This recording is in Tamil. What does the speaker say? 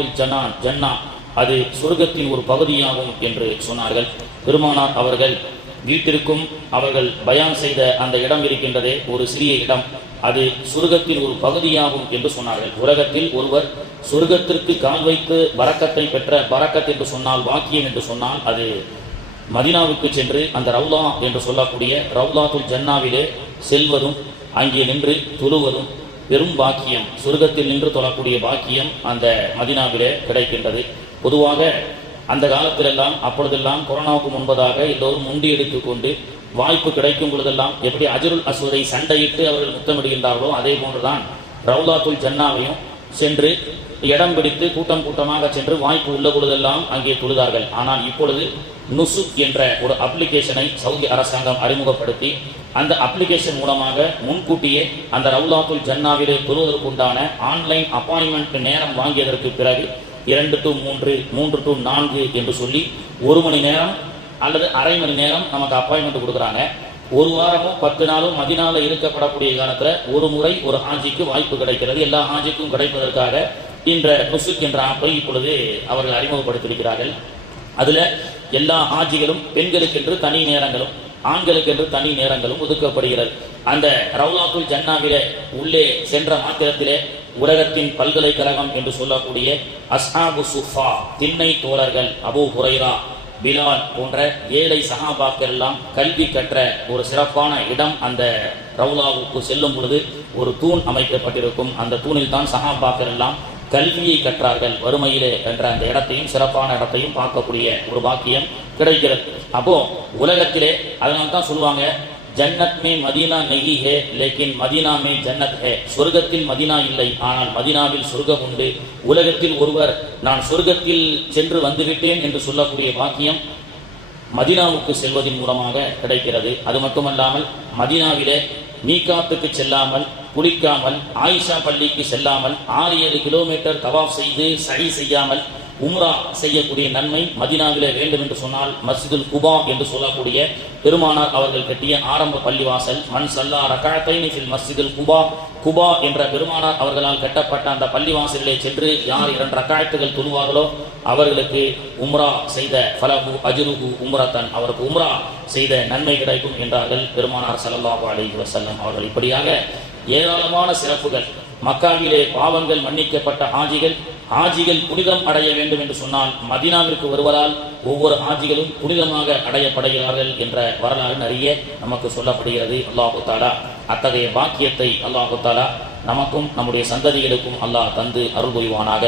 ரவுலாத்துல் ஜனான் ஜன்னா. அது சொர்க்கத்தின் ஒரு பகுதியாகும் என்று சொன்னார்கள். பெருமானார் அவர்கள் வீட்டிற்கும் அவர்கள் பயான் செய்த அந்த இடம் இருக்கின்றதே ஒரு சிறிய இடம். அது சொர்க்கத்தின் ஒரு பகுதியாகும் என்று சொன்னார்கள். உலகத்தில் ஒருவர் சொர்க்கத்திற்கு கால் வைத்து வரக்கத்தை பெற்ற பரக்கத் என்று சொன்னால் வாக்கியம் என்று சொன்னால் அது மதினாவுக்கு சென்று அந்த ரவுலா என்று சொல்லக்கூடிய ரவுலாத்துல் ஜன்னாவிலே செல்வதும் அங்கே நின்று தொழுவதும் பெரும் பாக்கியம் சொர்க்கத்தில் நின்று தொழக்கூடிய பாக்கியம் அந்த மதினாவிலே கிடைக்கின்றது. பொதுவாக அந்த காலத்திலெல்லாம் அப்பொழுதெல்லாம் கொரோனாவுக்கு முன்பதாக எல்லோரும் முண்டி எடுத்துக்கொண்டு வாய்ப்பு கிடைக்கும் பொழுதெல்லாம் எப்படி அஜருல் அசுவதை சண்டையிட்டு அவர்கள் முத்தமிடுகின்றார்களோ அதே போன்றுதான் ரவுலாத்துல் ஜன்னாவையும் சென்று இடம் பிடித்து கூட்டம் கூட்டமாக சென்று வாய்ப்பு உள்ள பொழுதெல்லாம் அங்கே தொழுதார்கள். ஆனால் இப்பொழுது நுசுக் என்ற ஒரு அப்ளிகேஷனை சவுதி அரசாங்கம் அறிமுகப்படுத்தி அந்த அப்ளிகேஷன் மூலமாக முன்கூட்டியே அந்த ரவுலாத்துல் ஜன்னாவிலே தொழுவதற்குண்டான ஆன்லைன் அப்பாயின்மெண்ட் நேரம் வாங்கியதற்கு பிறகு இரண்டு டு மூன்று மூன்று டு நான்கு என்று சொல்லி ஒரு மணி நேரம் அல்லது அரை மணி நேரம் நமக்கு அப்பாயின்மெண்ட் கொடுக்குறாங்க. ஒரு வாரமும் பத்து நாளும் மதினால இருக்கப்படக்கூடிய காலத்துல ஒரு முறை ஒரு ஆஞ்சிக்கு வாய்ப்பு கிடைக்கிறது. எல்லா ஆஞ்சிக்கும் கிடைப்பதற்காக இன்ற நுசுக் என்ற ஆப்பை இப்பொழுது அவர்கள் அறிமுகப்படுத்தியிருக்கிறார்கள். அதுல எல்லா ஆஜிகளும் பெண்களுக்கென்று தனி நேரங்களும் ஆண்களுக்கென்று தனி நேரங்களும் ஒதுக்கப்படுகிறது. அந்த ரவுலாத்துல் ஜன்னாவிலே உள்ளே சென்ற மாத்திரத்திலே உலகத்தின் பல்கலைக்கழகம் என்று சொல்லக்கூடிய அஸ்ஹாபு சுஃபா திண்ணை தோழர்கள் அபூ ஹுரைரா பிலால் போன்ற ஏழை சகாபாக்கள் எல்லாம் கல்வி கற்ற ஒரு சிறப்பான இடம் அந்த ரவுலாவுக்கு செல்லும் பொழுது ஒரு தூண் அமைக்கப்பட்டிருக்கும். அந்த தூணில் தான் சகாபாக்கள் எல்லாம் கல்வியை கற்றார்கள். வறுமையிலே என்ற அந்த இடத்தையும் சிறப்பான இடத்தையும் பார்க்கக்கூடிய ஒரு பாக்கியம் கிடைக்கிறது. அப்போ உலகத்திலே அதனால தான் சொல்லுவாங்க ஜன்னத் மே மதீனா நெகி ஹே லேக்கின் மதீனா மே ஜன்னத் ஹே. சொர்க்கத்தில் மதீனா இல்லை ஆனால் மதீனாவில் சொர்க்கம் உண்டு. உலகத்தில் ஒருவர் நான் சொர்க்கத்தில் சென்று வந்துவிட்டேன் என்று சொல்லக்கூடிய பாக்கியம் மதீனாவுக்கு செல்வதன் மூலமாக கிடைக்கிறது. அது மட்டுமல்லாமல் மதீனாவிலே மீகாத்துக்கு செல்லாமல் குளிக்காமல் ஆயிஷா பள்ளிக்கு செல்லாமல் ஆறு ஏழு கிலோமீட்டர் தவாஃப் செய்து சரி செய்யாமல் உம்ரா செய்யக்கூடிய நன்மை மதினாவிலே வேண்டும் என்று சொன்னால் மஸ்ஜிதுல் குபா என்று சொல்லக்கூடிய பெருமானார் அவர்கள் கட்டிய ஆரம்ப பள்ளிவாசல். மண் சல்லா ரகாத்தைனி ஃபில் மஸ்ஜிதுல் குபா. குபா என்ற பெருமானார் அவர்களால் கட்டப்பட்ட அந்த பள்ளிவாசலிலே சென்று யார் இரண்டு ரக்காயத்துகள் தொழுவார்களோ அவர்களுக்கு உம்ரா செய்த ஃபலகு அஜுருகு உம்ரத்தன். அவருக்கு உம்ரா செய்த நன்மை கிடைக்கும் என்றார்கள் பெருமானார் சல்லாஹு அலி வசல்லம் அவர்கள். இப்படியாக ஏராளமான சிறப்புகள். மக்காவிலே பாவங்கள் மன்னிக்கப்பட்ட ஆஜிகள் ஆஜிகள் புனிதம் அடைய வேண்டும் என்று சொன்னால் மதீனாவிற்கு வருவதால் ஒவ்வொரு ஆஜிகளும் புனிதமாக அடையப்படுகிறார்கள் என்ற வரலாறு நிறைய நமக்கு சொல்லப்படுகிறது. அல்லாஹு தாலா அத்தகைய பாக்கியத்தை அல்லாஹு தாலா நமக்கும் நம்முடைய சந்ததிகளுக்கும் அல்லாஹ் தந்து அருள் புரிவானாக.